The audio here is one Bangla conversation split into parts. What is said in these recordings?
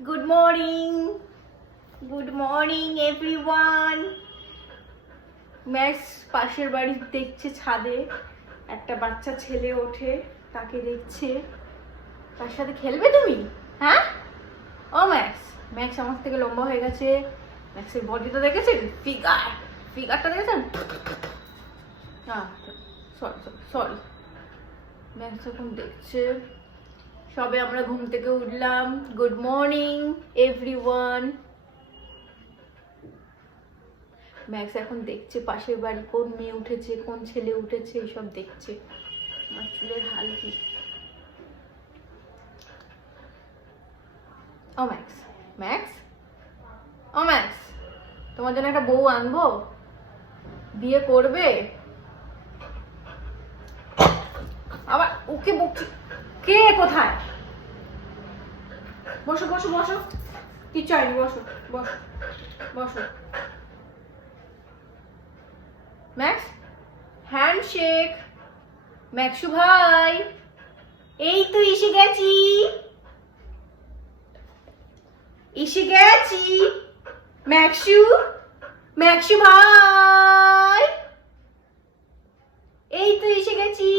Good morning. Good morning everyone. Max পাশের বাড়ি দেখছে ছাদে একটা বাচ্চা ছেলে ওঠে, তাকে দেখছে। তার সাথে খেলবে তুমি? হ্যাঁ? ও ম্যাক্স, ম্যাক্স আমার থেকে লম্বা হয়ে গেছে। ম্যাক্সের বডিটা দেখেছেন? ফিগারটা দেখেছেন? সরি। ম্যাক্স এখন দেখছে। সবে আমরা ঘুম থেকে উঠলাম। Good morning everyone. ম্যাক্স এখন দেখছে পাশের বাড়ি কোন মেয়ে উঠেছে, কোন ছেলে উঠেছে, এইসব দেখছে। আমার চুলের হাল কি। ও ম্যাক্স, ও ম্যাক্স, তোমার জন্য একটা বউ আনবো? বিয়ে করবে? আবার ওকে বকি। কে কোথায়? বসো বসো বসো, কিচ্ছু হয়নি, বসো বসো বসো। Max, handshake. ম্যাক্সু ভাই, এই তো এসে গেছি। ম্যাক্সু ভাই, এই তো এসে গেছি।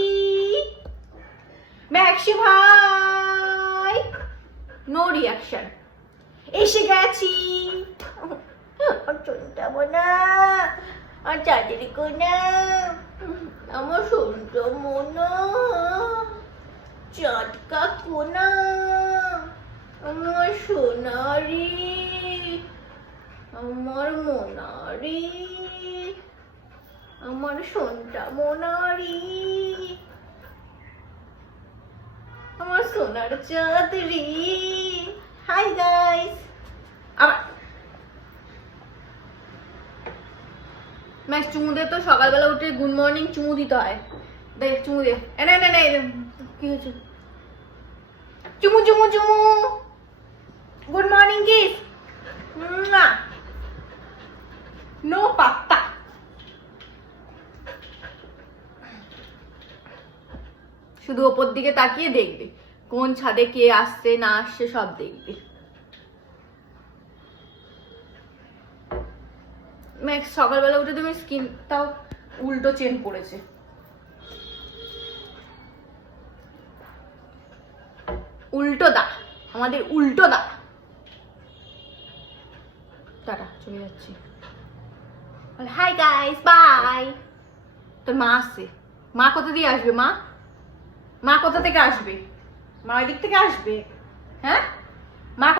ম্যাক্সু ভাই, নো রিয়াকশন। এসে গেছি। চুনটা বোনা, আর চাঁদের কোনা, আমার সুন্দর মোনা, চটকা কোনা, আমার সোনারি, আমার মোনারি, আমার সোনটা মোনারি, আমার সোনার চাঁদরি। Hi guys. আবার ম্যাক্স চুমু দে তো, সকালবেলা উঠে গুড মর্নিং চুমু দিতে হয়। দেখ চুমু দে। না কি হয়েছে? চুমু চুমু চুমু। Good morning kiss. নো পাত্তা। শুধু ওপর দিকে তাকিয়ে দেখবে কোন ছাদে কে আসছে না আসছে, সব দেখবে। ম্যাক্স সকালবেলা উঠে তুমি স্কিনটাও উল্টো চেন পড়েছে। উল্টো দা, আমাদের উল্টো দা। টাটা, চলে যাচ্ছি। Hi guys, bye. তোর মা আসছে। মা কোথা দিয়ে আসবে? মা কোথা থেকে আসবে? মা ওই দিক থেকে আসবে। হ্যাঁ?